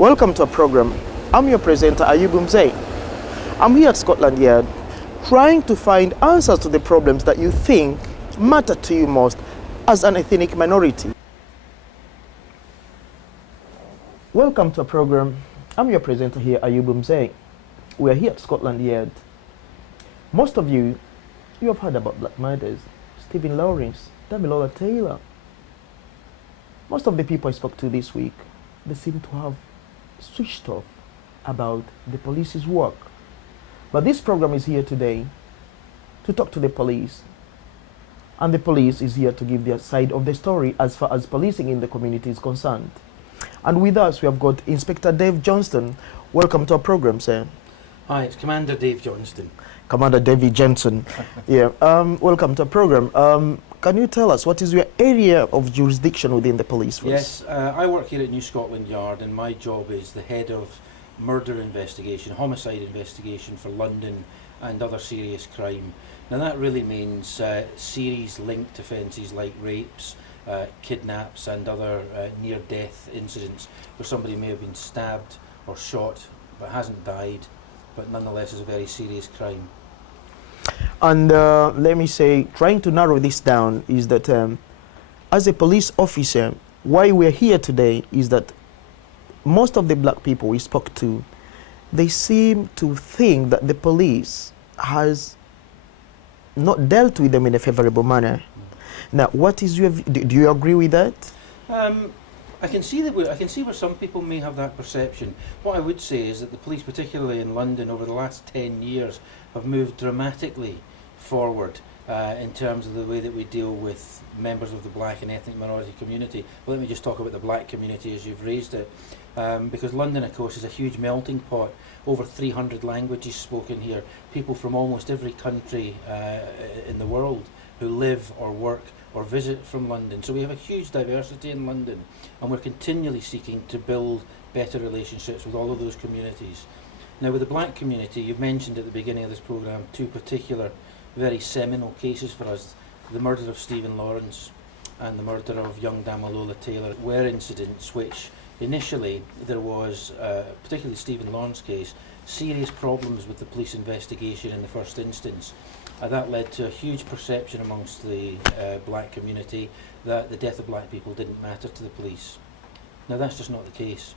Welcome to our program. I'm your presenter, Ayoub Mzee. I'm here at Scotland Yard trying to find answers to the problems that you think matter to you most as an ethnic minority. Welcome to our program. I'm your presenter here, Ayoub Mzee. We are here at Scotland Yard. Most of you have heard about black murders. Stephen Lawrence, Damilola Taylor. Most of the people I spoke to this week, they seem to have switched off about the police's work. But this program is here today to talk to the police. And the police is here to give their side of the story as far as policing in the community is concerned. And with us, we have got Inspector Dave Johnston. Welcome to our program, sir. Hi, it's Commander Dave Johnston. Commander David Jensen. Yeah. Welcome to our program. Can you tell us what is your area of jurisdiction within the police force? Yes, I work here at New Scotland Yard, and my job is the head of murder investigation, homicide investigation for London and other serious crime. Now that really means series linked offences like rapes, kidnaps and other near-death incidents where somebody may have been stabbed or shot but hasn't died, but nonetheless is a very serious crime. And let me say, trying to narrow this down is that as a police officer, why we're here today is that most of the black people we spoke to, they seem to think that the police has not dealt with them in a favorable manner. Now, what is your do you agree with that? I can see I can see where some people may have that perception. What I would say is that the police, particularly in London, over the last 10 years, have moved dramatically forward in terms of the way that we deal with members of the black and ethnic minority community. Well, let me just talk about the black community as you've raised it, because London, of course, is a huge melting pot. Over 300 languages spoken here, people from almost every country in the world who live or work or visit from London. So we have a huge diversity in London, and we're continually seeking to build better relationships with all of those communities. Now, with the black community, you've mentioned at the beginning of this programme two particular very seminal cases for us: the murder of Stephen Lawrence and the murder of young Damilola Taylor were incidents which initially there was, particularly Stephen Lawrence's case, serious problems with the police investigation in the first instance. That led to a huge perception amongst the black community that the death of black people didn't matter to the police. Now that's just not the case.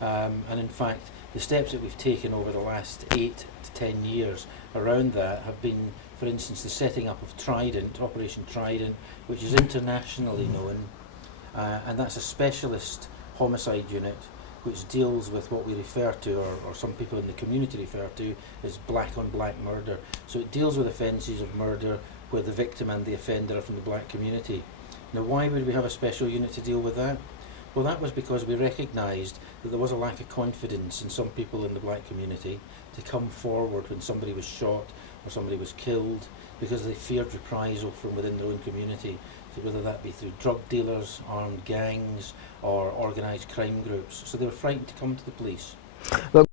And in fact, the steps that we've taken over the last 8 to 10 years around that have been, for instance, the setting up of Trident, Operation Trident, which is internationally known, and that's a specialist homicide unit which deals with what we refer to, or some people in the community refer to, as black on black murder. So it deals with offences of murder where the victim and the offender are from the black community. Now, why would we have a special unit to deal with that? Well, that was because we recognised that there was a lack of confidence in some people in the black community to come forward when somebody was shot or somebody was killed, because they feared reprisal from within their own community. So whether that be through drug dealers, armed gangs, or organised crime groups. So they were frightened to come to the police. Well,